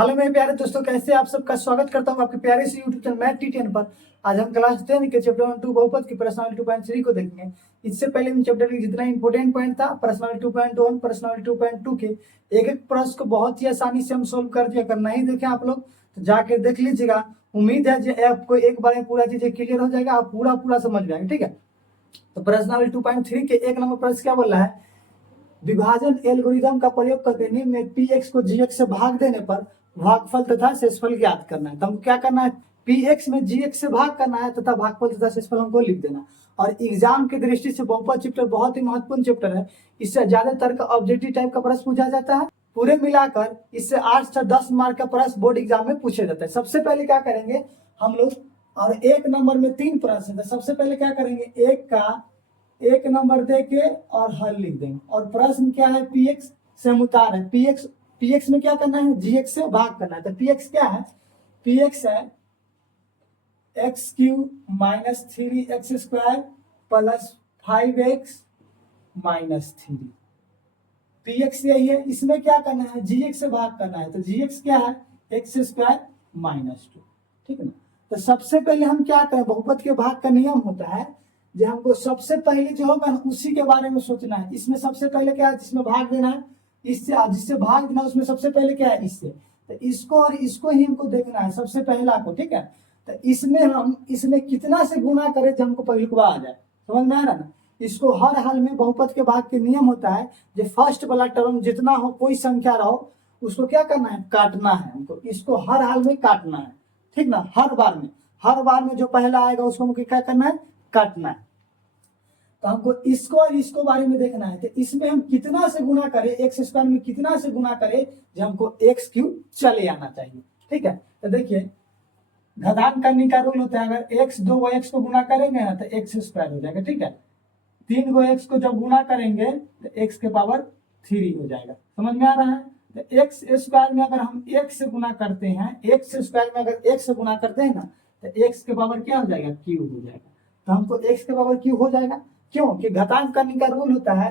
Hello मेरे प्यारे दोस्तों, कैसे आप सबका स्वागत करता हूँ आपके प्यारे से यूट्यूब चैनल मैथ टी10 पर। आज हम क्लास 10 के चैप्टर 1 बहुपद की पर्सनालिटी 2.3 को देखेंगे। इससे पहले हम चैप्टर के जितना इंपॉर्टेंट पॉइंट था पर्सनालिटी 2.1 पर्सनालिटी 2.2 के एक एक प्रश्न को बहुत ही आसानी से हम सोल्व कर दिया। अगर नहीं देखे आप लोग तो जाके देख लीजिएगा। उम्मीद है कि आपको एक बार में पूरा चीजें क्लियर हो जाएगा, आप पूरा समझ जाएंगे। ठीक है, तो पर्सनालिटी 2.3 के 1 नंबर प्रश्न क्या बोल रहा है, विभाजन एल्गोरिदम का प्रयोग करके निम्न में px को gx से भाग देने पर भागफल तथा शेषफल ज्ञात करना है। तो हमको क्या करना है, px में gx से भाग करना है तथा भागफल तथा शेषफल हमको लिख देना। और एग्जाम की दृष्टि से बहुपद चैप्टर बहुत ही महत्वपूर्ण चैप्टर है। इससे ज्यादातर का ऑब्जेक्टिव टाइप का प्रश्न पूछा जाता है। पूरे मिलाकर इससे 8 से 10 मार्क का प्रश्न बोर्ड एग्जाम में पूछे जाता है। सबसे पहले क्या करेंगे हम लोग, और 1 नंबर में 3 प्रश्न है। सबसे पहले क्या करेंगे, एक नंबर दे के और हल लिख देंगे। और प्रश्न क्या है, px से हम उतार है। px में क्या करना है, gx से भाग करना है। तो px क्या है, px है x³ minus 3x square plus 5x minus 3। px यही है। इसमें क्या करना है, gx से भाग करना है। तो gx क्या है, x स्क्वायर माइनस 2। ठीक है ना। तो सबसे पहले हम क्या करें, बहुपद के भाग का नियम होता है जो हमको सबसे पहले जो होगा ना उसी के बारे में सोचना है। इसमें सबसे पहले क्या है, जिसमें भाग देना है इससे, जिससे भाग देना उसमें सबसे पहले क्या है, इससे। तो इसको और इसको ही हमको देखना है सबसे पहला को। ठीक है, तो इसमें कितना से गुना करें जो हमको पहले को आ जाए। समझ में आ रहा ना। इसको हर हाल में बहुपद के भाग के नियम होता है जो फर्स्ट वाला टर्म जितना हो, कोई संख्या रहो, उसको क्या करना है, काटना है हमको। इसको हर हाल में काटना है। ठीक ना, हर बार में जो पहला आएगा उसको हमको क्या करना है, काटना है। तो हमको इसको और इसको बारे में देखना है। तो इसमें हम कितना से गुना करें, एक्स स्क्वायर में कितना से गुना करें जो हमको x³ चले आना चाहिए। ठीक है, तो देखिए घातांक करने का रूल होता है, अगर x 2 x को गुना करेंगे ना तो x स्क्वायर हो जाएगा। ठीक है, 3 x को जब गुना करेंगे तो x के पावर 3 हो जाएगा। समझ में आ रहा है। तो x स्क्वायर में अगर हम x से गुना करते हैं, x स्क्वायर में अगर x से गुना करते हैं ना तो x के पावर क्या हो जाएगा, क्यूब हो जाएगा। तो हमको x के पावर क्यूब हो जाएगा। क्यों कि घातांक करने का रूल होता है,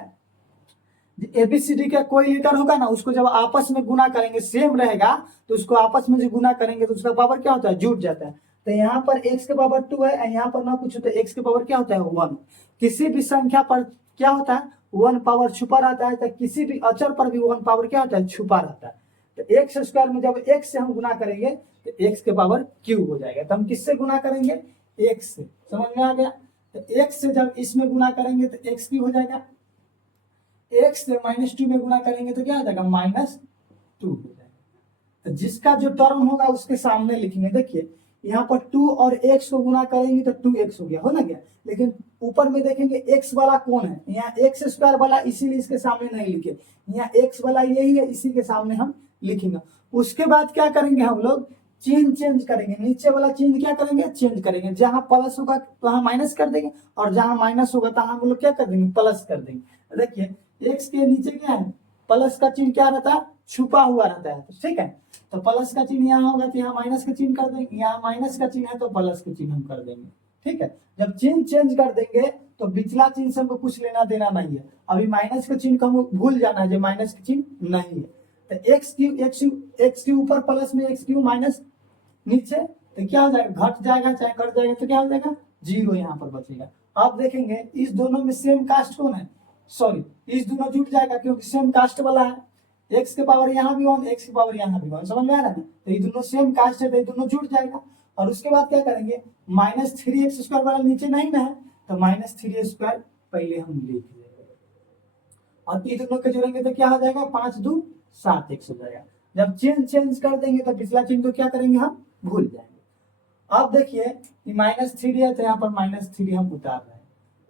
एबीसीडी का कोई लेटर होगा ना उसको जब आपस में गुना करेंगे सेम रहेगा तो उसको आपस में जो गुना करेंगे तो उसका पावर क्या होता है, जुड़ जाता है। तो यहाँ पर x के पावर 2 है, यहाँ पर ना कुछ होता है, x के पावर क्या होता है 1। किसी भी संख्या पर क्या होता है, 1 पावर छुपा रहता है। तो किसी भी अचर पर भी 1 पावर क्या होता है, छुपा रहता है। तो x स्क्वायर में जब x से हम गुना करेंगे तो x के पावर क्यूब हो जाएगा। तो हम किससे गुना करेंगे, x से। समझ में आ गया। तो x से जब इसमें गुना करेंगे तो x³ हो जाएगा, x से -2 में गुना करेंगे तो क्या हो जाएगा, -2 हो जाएगा। तो जिसका जो टर्म होगा उसके सामने लिखेंगे। देखिए यहाँ पर 2 और x को गुना करेंगे तो 2x हो गया, हो ना गया। लेकिन ऊपर में देखेंगे x वाला कौन है, यहाँ x स्क्वायर वाला, इसीलिए इसके सामने नहीं लिखे। यहाँ x वाला यही है, इसी के सामने हम लिखेंगे। उसके बाद क्या करेंगे हम लोग, चिन्ह चेंज करेंगे। नीचे वाला चिन्ह क्या करेंगे, चेंज करेंगे। जहां प्लस होगा वहां माइनस कर देंगे, और जहां माइनस होगा तो हम लोग क्या कर देंगे, प्लस कर देंगे। देखिए x के नीचे क्या है, प्लस का चिन्ह क्या रहता है, छुपा हुआ रहता है। ठीक है, तो प्लस का चिन्ह यहाँ होगा तो यहाँ माइनस का चिन्ह कर देंगे, यहाँ माइनस का चिन्ह है तो प्लस का चिन्ह हम कर देंगे। ठीक है, जब चिन्ह चेंज कर देंगे तो पिछला चिन्ह से हमको कुछ लेना देना नहीं है। अभी माइनस का चिन्ह को हमको भूल जाना है, जो माइनस का चिन्ह नहीं है। तो x के ऊपर प्लस में x³ माइनस नीचे तो क्या हो जाएगा, घट जाएगा, चाहे कट जाएगा तो क्या हो जाएगा, 0 यहाँ पर बचेगा। आप देखेंगे इस दोनों में सेम कास्ट कौन है, सॉरी इस दोनों जुट जाएगा क्योंकि सेम कास्ट वाला है। x के पावर यहाँ भी 1, x के पावर यहाँ भी 1। समझ में आ रहा है ना। तो ये दोनों सेम कास्ट है तो ये दोनों जुट जाएगा। और उसके बाद क्या करेंगे, -3x स्क्वायर वाला नीचे नहीं ना है तो -3 स्क्वायर पहले हम लिख देंगे। और ये दोनों के जोड़ेंगे तो क्या हो जाएगा, 5 2 7x हो जाएगा। जब चिन्ह चेंज कर देंगे तो पिछला चिन्ह को क्या करेंगे, हम भूल जाएंगे। अब देखिए -3 है तो यहाँ पर -3 हम उतार रहे हैं।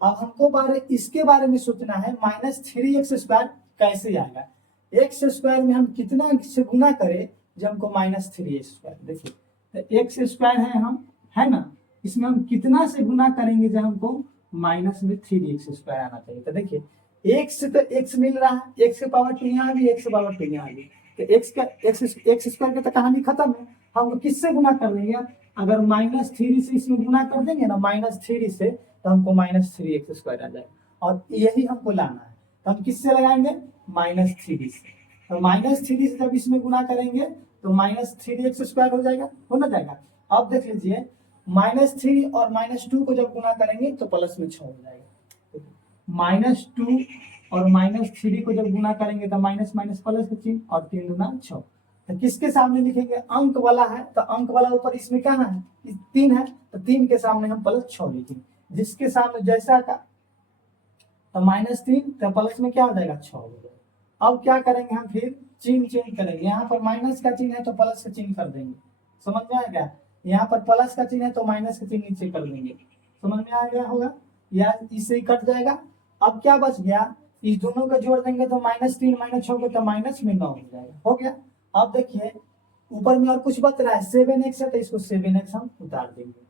अब हमको इसके बारे में सोचना है, -3x स्क्वायर कैसे आएगा। x स्क्वायर में हम कितना से गुना करें जब हमको -3x स्क्वायर, देखिए तो x स्क्वायर है हम, है ना, इसमें हम कितना से गुना करेंगे जब हमको -3x स्क्वायर आना चाहिए। तो देखिए x से तो x मिल रहा है, x के पावर 2 यहाँ आ गई, x के पावर 2 यहाँ आ गई। तो x स्क्वायर की तो कहानी खत्म है। हम किससे गुना कर देंगे, अगर -3 से इसमें गुना कर देंगे ना, -3 से, तो हमको -3x स्क्वायर आ जाएगा। और यही हमको लाना है। तो हम किससे लगाएंगे, -3 से। तो -3 से जब इसमें गुना करेंगे तो -3x² हो जाएगा, हो ना जाएगा। अब देख लीजिए -3 और -2 को जब गुना करेंगे तो प्लस में 6 हो जाएगा। -2 और -3 को जब गुना करेंगे तो माइनस माइनस प्लस का चिन्ह और 3 दूना 6। तो किसके सामने लिखेंगे, अंक वाला है तो अंक वाला ऊपर इसमें क्या है 3 है, तो 3 के सामने हम +6 लिखेंगे। जिसके सामने जैसा का तो -3 तो प्लस में क्या हो जाएगा 6 हो जाएगा। अब क्या करेंगे हम फिर चिन्ह चेंज करेंगे, यहाँ पर माइनस का चिन्ह है तो प्लस का चिन्ह कर देंगे, समझ में आ गया। यहाँ पर प्लस का चिन्ह है तो माइनस का चिन्ह नीचे कर देंगे, समझ में आ गया होगा, या इससे ही कट जाएगा। अब क्या बच गया, इस दोनों को जोड़ देंगे तो -3 -6 तो माइनस में 9 हो जाएगा, हो गया। अब देखिए ऊपर में और कुछ बच रहा है 7x है तो इसको 7x हम उतार देंगे,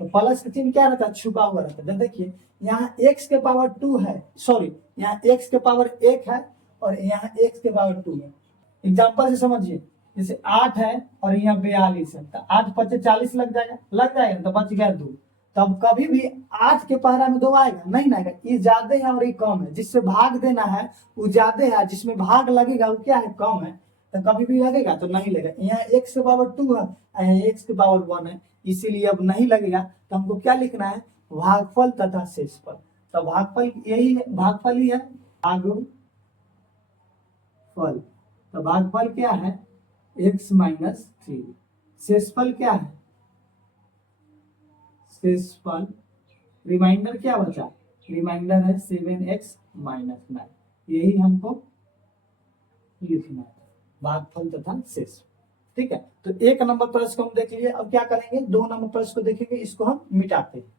तो प्लस का चिन्ह क्या रहता है, छुपा हुआ रहता है। देखिए यहाँ x के पावर 2 है, सॉरी यहाँ x के पावर 1 है और यहाँ x के पावर 2 है। एग्जाम्पल से समझिए, जैसे 8 है और यहाँ 42 है, तो 8 × 5 = 40 लग जाएगा, तो बच गया 2। तब कभी भी 8 के पहरा में 2 आएगा नहीं ना आएगा, ये ज्यादा है और ये कम है, जिससे भाग देना है वो ज्यादा है, जिसमें भाग लगेगा वो क्या है कम है, तो कभी भी लगेगा तो नहीं लगेगा। यहाँ x के पावर 2 है, यहाँ x के पावर 1 है, इसीलिए अब नहीं लगेगा। तो हमको क्या लिखना है, भागफल तथा शेषफल। तो भागफल यही है, भागफल ही है भागफल। तो भागफल क्या है x - 3, शेषफल क्या है, शेषफल रिमाइंडर क्या बचा, रिमाइंडर है 7x - 9, यही हमको लिखना है, भागफल तथा शेष। ठीक है, तो 1 नंबर प्रश्न को हम देख लिए। अब क्या करेंगे, 2 नंबर प्रश्न को देखेंगे, इसको हम मिटाते हैं।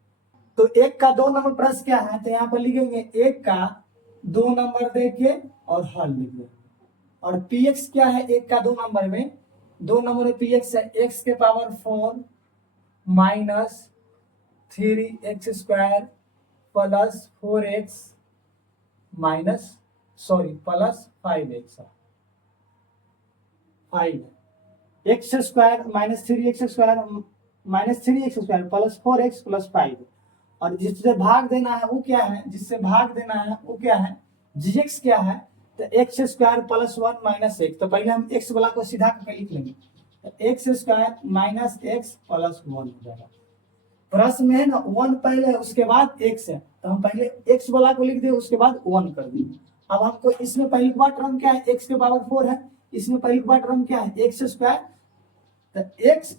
तो 1 का 2 नंबर प्रश्न क्या है, तो यहाँ पर लिखेंगे 1 का 2 नंबर देके और हल लिख देंगे। और px क्या है 1 का 2 नंबर में, 2 नंबर में px है x के power 4 - 3x² plus 4x plus 5x, 5 x² -3x² plus 4x plus 5। और जिससे भाग देना है वो क्या है, जिससे भाग देना है वो क्या है, gx क्या है, तो x² प्लस 1 माइनस x। तो पहले हम x वाला को सीधा करके लिख लेंगे, तो x² माइनस x प्लस 1 हो जाएगा। प्रश्न में है ना 1 पहले उसके बाद x है, तो हम पहले x वाला को लिख दे उसके बाद 1 कर देंगे। अब हमको इसमें पहली बार टर्म क्या है, x के पावर 4 है, इसमें पहली बार टर्म क्या है x²। तो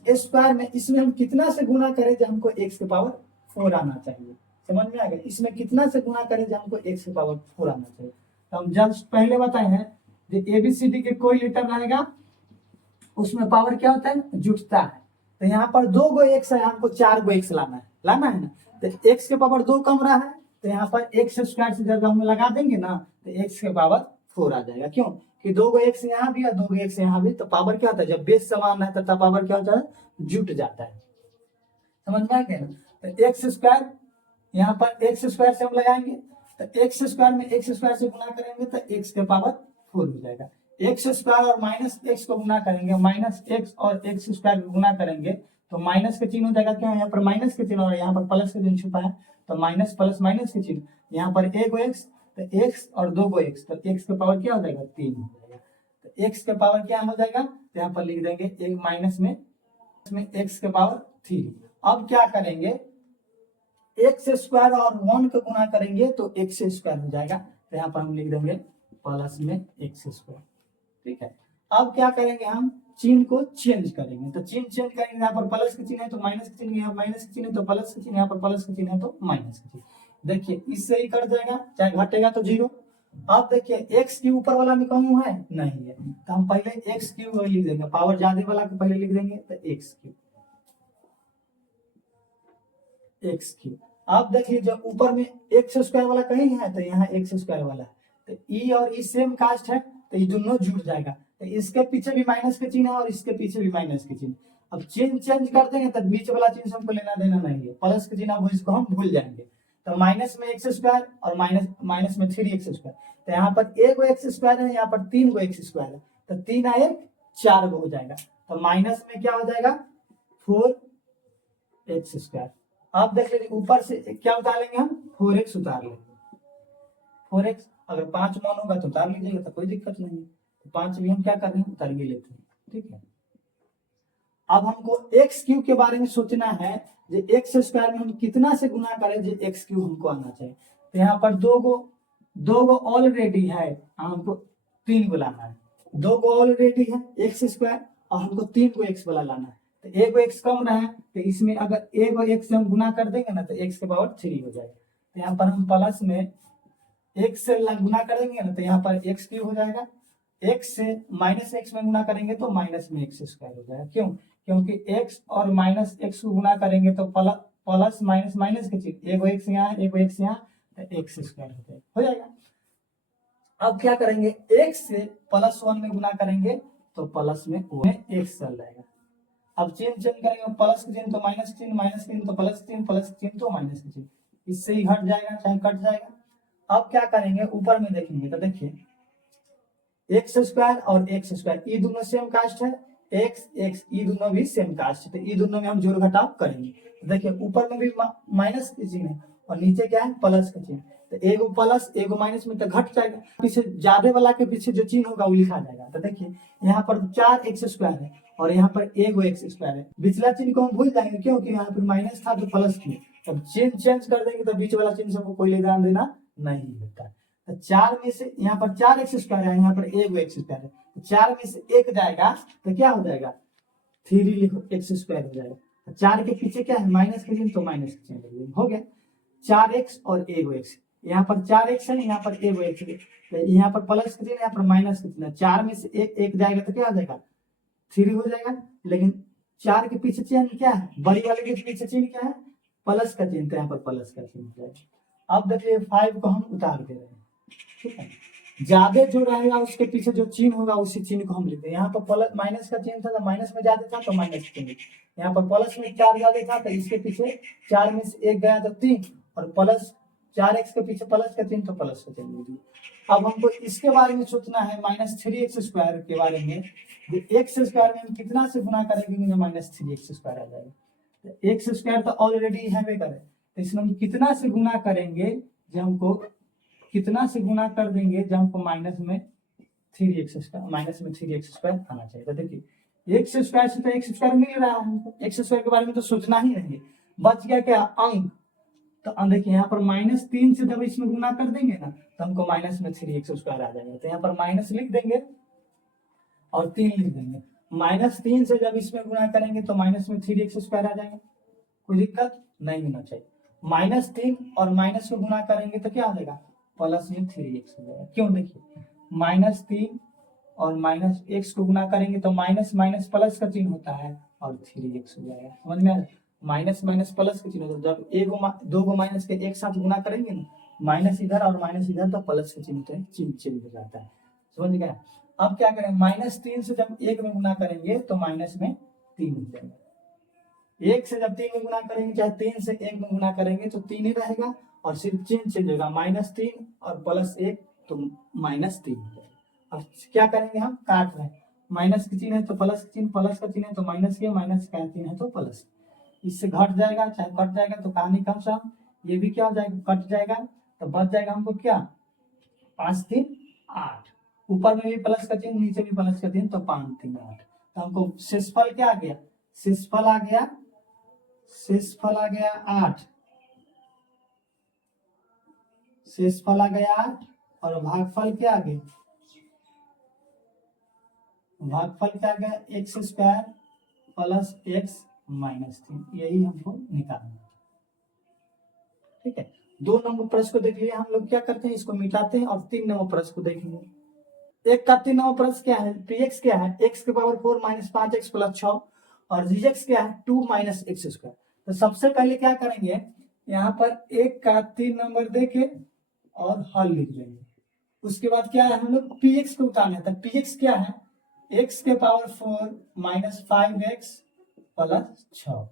x² में इसमें हम कितना से गुना करें जब हमको x के पावर 4 आना चाहिए, समझ में आ गया। इसमें कितना से गुना करें जब हमको x के पावर 4 आना चाहिए, तो हम जस्ट पहले बताए हैं जो ABCD के कोई लेटर रहेगा उसमें पावर क्या होता है, जुटता है। तो यहाँ पर 2 गो x है, हमको 4 गो x लाना है ना। तो x के पावर 2 कम रहा है, तो यहाँ पर x² से जब हम लगा देंगे ना तो x के पावर 4 आ जाएगा। क्यों कि 2 गो x यहाँ भी और 2 गो x यहाँ भी, तो पावर क्या होता है, जब बेस समान है तब पावर क्या होता है, जुट जाता है, समझ में आ गया ना। तो x² यहाँ पर x² से हम लगाएंगे, तो x² में x² से गुना करेंगे तो x के पावर 4 हो जाएगा। x² और माइनस x को गुना करेंगे, माइनस x और x² को गुना करेंगे तो माइनस का चिन्ह हो जाएगा। क्या यहाँ पर माइनस के चिन्ह और यहाँ पर प्लस का चिन्ह छुपा है, तो माइनस प्लस माइनस के चिन्ह, यहाँ पर 1 गो x तो x और 2 गो x, तो x के पावर क्या हो जाएगा 3 हो जाएगा। तो x के पावर क्या हो जाएगा, तो यहाँ पर लिख देंगे एक माइनस में x के पावर 3। अब क्या करेंगे, x² और 1 को गुना करेंगे तो x² हो जाएगा, तो यहाँ पर हम लिख देंगे प्लस में x²। ठीक है, अब क्या करेंगे, हम चिन्ह को चेंज करेंगे। तो चिन्ह चेंज करेंगे, यहाँ पर प्लस का चिन्ह है तो माइनस का चिन्ह, यहाँ माइनस का चिन्ह है तो प्लस का चिन्ह, यहाँ पर प्लस का चिन्ह है तो माइनस का चिन्ह। देखिए इससे ही कट जाएगा, चाहे घटेगा तो 0। अब देखिए x के ऊपर वाला में कम है नहीं है, तो हम पहले x³ लिख देंगे, पावर ज्यादा वाला को पहले लिख देंगे, तो x³। अब देखिए जब ऊपर में x² वाला कहीं है तो यहाँ x² वाला है, तो e और e सेम कास्ट है तो ये दोनों जुड़ जाएगा। तो इसके पीछे भी माइनस के चिन्ह है और इसके पीछे भी माइनस के चिन्ह। अब चिन्ह चेंज कर देंगे तो बीच वाला चिन्ह हमको लेना देना नहीं है, प्लस के चिन्ह अब इसको हम भूल जाएंगे। तो माइनस में x² और माइनस में 3x²। तो यहाँ पर 1 गो x² है, यहाँ पर 3 गो x² है, तो 3 आए 4 गो हो जाएगा। तो माइनस में क्या हो जाएगा 4x²। अब देख लीजिए ऊपर से क्या उतार लेंगे हम, 4x उतार लेंगे। 4x अगर 5 मान होगा तो उतार लीजिएगा, तो कोई दिक्कत नहीं है। तो 5 भी हम क्या कर रहे हैं, उतार भी लेते हैं। ठीक है, अब हमको एक्स क्यू के बारे में सोचना है, जो एक्स स्क्वायर में हम कितना से गुना करें जो एक्स क्यू हमको आना चाहिए। तो यहाँ पर दो गो ऑलरेडी है, हमको 3 गो लाना है। 2 गो ऑलरेडी है एक्स स्क्वायर और हमको 3 गो एक्स वाला लाना है। तो एक एक्स कम रहा है, तो इसमें अगर एक एक्स हम गुना कर देंगे ना तो एक्स के पावर 3 हो जाएगा। तो यहाँ पर हम प्लस में एक्स से गुना करेंगे ना तो यहाँ पर एक्स क्यू हो जाएगा। एक्स से माइनस एक्स में गुना करेंगे तो माइनस में एक्स स्क्वायर हो जाएगा। क्यों? क्योंकि एक्स और माइनस एक्स को गुना करेंगे तो प्लस माइनस माइनस के चीज, एक एक्स यहाँ एक एक्स यहाँ, तो एक्स स्क्वायर हो जाएगा। अब क्या करेंगे, एक्स से +1 में गुना करेंगे तो प्लस में एक्स चल जाएगा। अब चिन्ह चेंज करेंगे, प्लस के चिन्ह तो माइनस के चिन्ह, माइनस के चिन्ह तो प्लस के चिन्ह, प्लस के चिन्ह तो माइनस के चिन्ह, इससे ही हट जाएगा चाहे कट जाएगा। अब क्या करेंगे, ऊपर में देखेंगे तो देखिए एक्स स्क्वायर और एक्स स्क्वायर ये दोनों सेम कास्ट है, एक्स एक्स ये दोनों भी सेम कास्ट है, तो ये दोनों में हम जोड़ घटाव करेंगे। तो देखिए ऊपर में भी माइनस के चिन्ह है और नीचे क्या है प्लस का चिन्ह, तो एगो प्लस एगो माइनस में तो घट जाएगा, पीछे ज्यादा वाला के पीछे जो चिन्ह होगा वो लिखा जाएगा। तो देखिए यहाँ पर 4 एक्स स्क्वायर है और यहाँ पर एगो एक्स स्क्वायर है, पिछला चिन्ह को हम भूल जाएंगे क्योंकि यहाँ पर माइनस था तो प्लस किया, अब चिन्ह चेंज कर देंगे तो बीच वाला चिन्ह से हमको कोई लेना देना नहीं होता। तो 4 में से यहाँ पर 4 एक्स स्क्वायर है, यहाँ पर एगो एक्स स्क्वायर है, तो 4 में से 1 जाएगा तो क्या हो जाएगा 3 लिखो एक्स स्क्वायर हो जाएगा। 4 के पीछे क्या है माइनस के चिन्ह, तो माइनस के चिन्ह हो गया 4x और एगो एक्स, यहाँ पर 4x है यहाँ पर एगो एक्स है, तो यहाँ पर प्लस के चिन्ह यहाँ पर माइनस के चिन्ह, 4 में से एक जाएगा तो क्या हो जाएगा 3 हो जाएगा। लेकिन 4 के पीछे चिन्ह क्या है, बड़ी वाले के पीछे चिन्ह क्या है प्लस का चिन्ह, तो यहाँ पर प्लस का चिन्ह हो जाएगा। अब देखिए 5 को हम उतार दे रहे हैं, ठीक है, ज्यादा जो रहेगा उसके पीछे जो चिन्ह होगा उसी चिन्ह को हम लिखते हैं। यहाँ पर प्लस माइनस का चिन्ह था तो माइनस में ज्यादा था तो माइनस का चिन्ह, यहाँ पर प्लस में 4 ज्यादा था तो इसके पीछे 4 में से 1 गया तो 3, और प्लस 4x के पीछे प्लस का चिन्ह तो प्लस का चिन्ह लीजिए। अब हमको इसके बारे में सोचना है -3x स्क्वायर के बारे में, एक्स स्क्वायर में हम कितना से गुना करेंगे जो -3x स्क्वायर आ जाएगा। तो एक्स स्क्वायर तो ऑलरेडी है वे करे, तो इसमें हम कितना से गुना करेंगे जो हमको कितना से गुना कर देंगे जब हमको माइनस में 3x स्क्वायर आना चाहिए। तो देखिए एक्स स्क्वायर से तो एक्स स्क्वायर मिल रहा है हमको, एक्स स्क्वायर के बारे में तो सोचना ही नहीं है। बच गया क्या अंक, तो देखिए यहाँ पर -3 से जब इसमें गुना कर देंगे ना तो हमको -3x स्क्वायर आ जाएगा। तो यहाँ पर माइनस लिख देंगे और 3 लिख देंगे, -3 से जब इसमें गुना करेंगे तो -3x स्क्वायर आ जाएगा, कोई दिक्कत नहीं होना चाहिए। -3 और माइनस को गुना करेंगे तो क्या हो जाएगा +3x हो जाएगा। क्यों, देखिए -3 और -x को गुना करेंगे तो माइनस माइनस प्लस का चिन्ह होता है और 3x हो जाएगा। समझ में आ रहा है, माइनस माइनस प्लस का चिन्ह होता है, जब दो गो माइनस के एक साथ गुना करेंगे ना, माइनस इधर और माइनस इधर तो प्लस का चिन्ह चेंज हो जाता है। समझ गया। अब क्या करें, -3 से जब 1 में गुना करेंगे तो माइनस में 3 हो जाएगा, 1 से जब 3 में गुना करेंगे चाहे 3 से 1 में गुना करेंगे तो 3 ही रहेगा और सिर्फ चिन्ह चेंज होगा, -3 और +1 तो -3 हो जाएगा। अब क्या करेंगे, हम काट रहे हैं, माइनस का चिन्ह है तो प्लस का चिन्ह, प्लस का चिन्ह है तो माइनस के, माइनस का चिन्ह है तो प्लस, इससे घट जाएगा चाहे कट जाएगा तो कहानी कम से कम ये भी क्या हो जाएगा कट जाएगा, तो बच जाएगा हमको क्या 5 3 8, ऊपर में भी प्लस का चिन्ह नीचे भी प्लस का चिन्ह तो 5 3 8, तो हमको शेषफल क्या आ गया, शेषफल आ गया 8, शेषफल आ गया 8 और भागफल क्या आ गया, भागफल क्या आ गया x square plus x minus 3, यही हमको निकालना है। ठीक है, 2 नंबर प्रश्न को देख लिए हम लोग, क्या करते हैं इसको मिटाते हैं और 3 नंबर प्रश्न को देखेंगे। एक का 3 नंबर प्रश्न क्या है, px क्या है x के पावर 4 - 5x + 6 और gx क्या है 2 - x स्क्वायर। तो सबसे पहले क्या करेंगे, यहाँ पर एक का 3 नंबर देके और हल लिख लेंगे। उसके बाद क्या है, हम लोग px को उतारना है, px क्या है x के पावर 4 - 5x + 6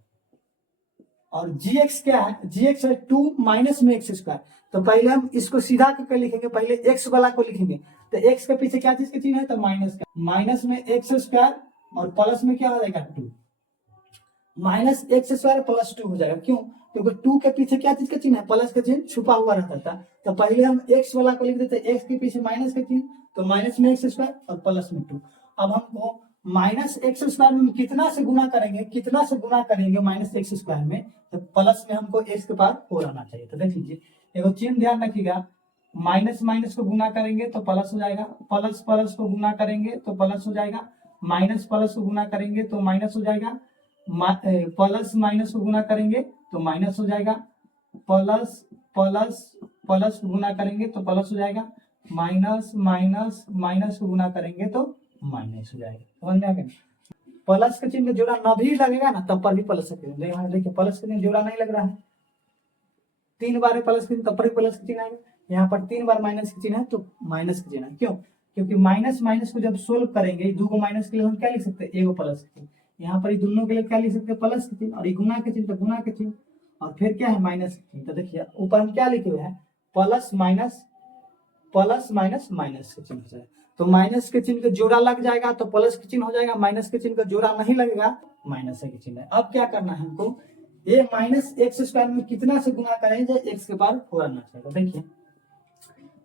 और gx क्या है, gx है 2 माइनस में x स्क्वायर। तो पहले हम इसको सीधा करके लिखेंगे, पहले x वाला को लिखेंगे, तो x के पीछे क्या चीज का चिन्ह है तो माइनस का, माइनस में x स्क्वायर और प्लस में क्या हो जाएगा 2, -x स्क्वायर + 2 हो जाएगा। क्यों, क्योंकि 2 के पीछे क्या चीज का चिन्ह है प्लस का चिन्ह छुपा हुआ रहता था, तो पहले हम x वाला को लिख देते, x के पीछे माइनस का चिन्ह तो माइनस में x स्क्वायर और प्लस में 2। अब हमको माइनस एक्स स्क्वायर में कितना से गुना करेंगे माइनस एक्स स्क्वायर में, तो प्लस में हमको एक्स के पावर 4 आना चाहिए। तो देख लीजिए एगो चिन्ह ध्यान रखिएगा, माइनस माइनस को गुना करेंगे तो प्लस हो जाएगा, प्लस प्लस को गुना करेंगे तो प्लस हो जाएगा, माइनस प्लस को गुना करेंगे तो माइनस हो जाएगा, प्लस माइनस को गुना करेंगे तो माइनस हो जाएगा, प्लस प्लस प्लस को गुना करेंगे तो प्लस हो जाएगा, माइनस माइनस माइनस को गुना करेंगे तो माइनस हो जाएगा। समझ में आ गया? प्लस का चिन्ह जोड़ा न भी लगेगा ना तब पर भी प्लस का चिन्ह, यहाँ देखिए प्लस का चिन्ह जोड़ा नहीं लग रहा है, 3 बार प्लस का चिन्ह तब पर भी प्लस का चिन्ह आएगा, यहाँ पर 3 बार माइनस का चिन्ह है तो माइनस का चिन्ह है। क्यों? क्योंकि माइनस माइनस को जब सोल्व करेंगे, दो को माइनस के लिए हम क्या लिख सकते हैं, एगो प्लस का चिन्ह, यहाँ पर दोनों के लिए क्या लिख सकते हैं, प्लस का चिन्ह, और ये गुना के चिन्ह तो गुना के चिन्ह, और फिर क्या है माइनस का चिन्ह। तो देखिए ऊपर हम क्या लिखे हुए हैं, प्लस माइनस माइनस का चिन्ह हो जाएगा, तो माइनस के चिन्ह का जोड़ा लग जाएगा तो प्लस का चिन्ह हो जाएगा, माइनस के चिन्ह का जोड़ा नहीं लगेगा माइनस के चिन्ह है। अब क्या करना है हमको, ये माइनस एक्स स्क्वायर में कितना से गुना करेंगे, एक्स के पावर 4 आना चाहिए। देखिए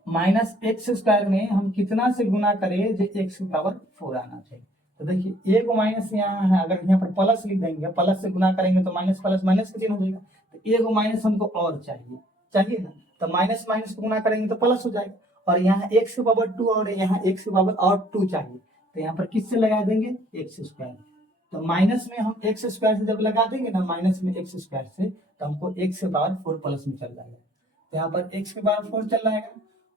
माइनस एक्स स्क्वायर में हम कितना से गुना करें जो एक्स की पावर 4 आना चाहिए। तो देखिए एक माइनस यहाँ है, अगर यहाँ पर प्लस लिख देंगे, प्लस से गुना करेंगे तो माइनस प्लस माइनस का चिन्ह हो जाएगा, तो एक माइनस हमको और चाहिए ना, तो माइनस माइनस को गुना करेंगे तो प्लस हो जाएगा, और यहाँ एक्स की पावर 2 और यहाँ एक्स की पावर और 2 चाहिए, तो यहाँ पर किससे लगा देंगे, एक्स स्क्वायर। तो माइनस में हम एक्स स्क्वायर से जब लगा देंगे ना, माइनस में एक्स स्क्वायर से, तो हमको एक्स के पावर 4 प्लस में चल जाएगा, तो यहाँ पर एक्स के पावर 4 चल जाएगा,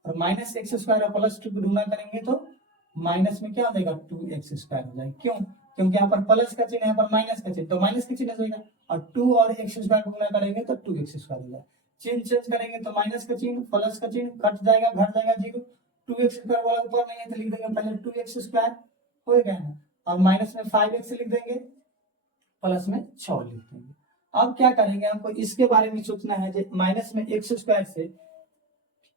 और माइनस एक्स स्क्वायर और प्लस 2 को गुना करेंगे तो माइनस में क्या हो जाएगा, 2x स्क्वायर हो जाएगा। क्यों? क्योंकि यहाँ पर प्लस का चिन्ह है, यहाँ पर माइनस का चिन्ह, तो माइनस का चिन्ह हो जाएगा, और 2 और x स्क्वायर को गुना करेंगे तो 2x स्क्वायर हो जाएगा। चिन्ह चेंज करेंगे तो माइनस का चिन्ह प्लस का चिन्ह कट जाएगा, घट जाएगा 0, 2x स्क्वायर वाला ऊपर नहीं है तो लिख देंगे पहले 2x स्क्वायर हो गया है, और माइनस में 5x लिख देंगे, प्लस में 6 लिख देंगे। अब क्या करेंगे, हमको इसके बारे में सोचना है, माइनस में एक्स स्क्वायर से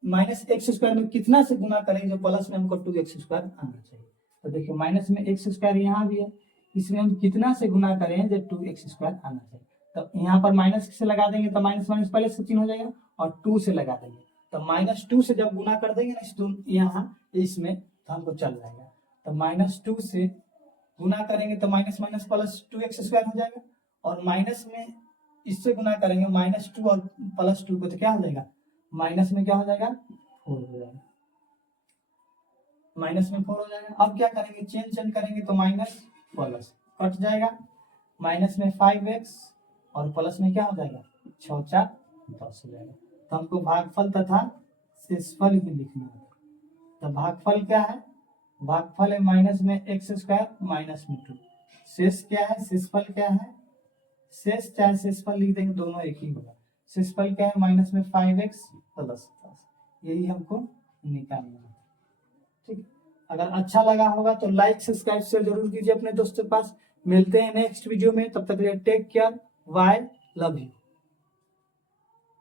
माइनस एक्स स्क्वायर में कितना से गुना करेंगे जो प्लस में हमको 2x स्क्वायर आना चाहिए। तो देखिए माइनस में एक्स स्क्वायर यहाँ भी है, इसमें हम कितना से गुना करें जो 2x स्क्वायर आना चाहिए। तो यहाँ पर माइनस से लगा देंगे तो माइनस माइनस प्लस का चिन्ह हो जाएगा, और 2 से लगा देंगे तो -2 से जब गुना कर देंगे ना यहाँ इसमें, तो हमको चल जाएगा। तो -2 से गुना करेंगे तो minus minus plus 2x square हो जाएगा, और माइनस में इससे गुना करेंगे -2 और +2 को, तो क्या हो जाएगा, माइनस में क्या हो जाएगा, 4 हो जाएगा, माइनस में 4 हो जाएगा। अब क्या करेंगे, चेंज करेंगे तो माइनस प्लस कट जाएगा, माइनस में 5x और प्लस में क्या हो जाएगा, 6 4 10 हो जाएगा। तो हमको भागफल तथा शेषफल ही लिखना है। तो भागफल क्या है, भागफल है माइनस में एक्स स्क्वायर माइनस में 2, शेष क्या है, शेषफल क्या है, शेष चाहे शेषफल लिख देंगे दोनों एक ही होगा। शेषफल क्या है, माइनस में 5x प्लस 10, यही हमको निकालना है। ठीक, अगर अच्छा लगा होगा तो लाइक सब्सक्राइब शेयर जरूर कीजिए अपने दोस्तों के पास। मिलते हैं नेक्स्ट वीडियो में, तब तक take care, bye, love you.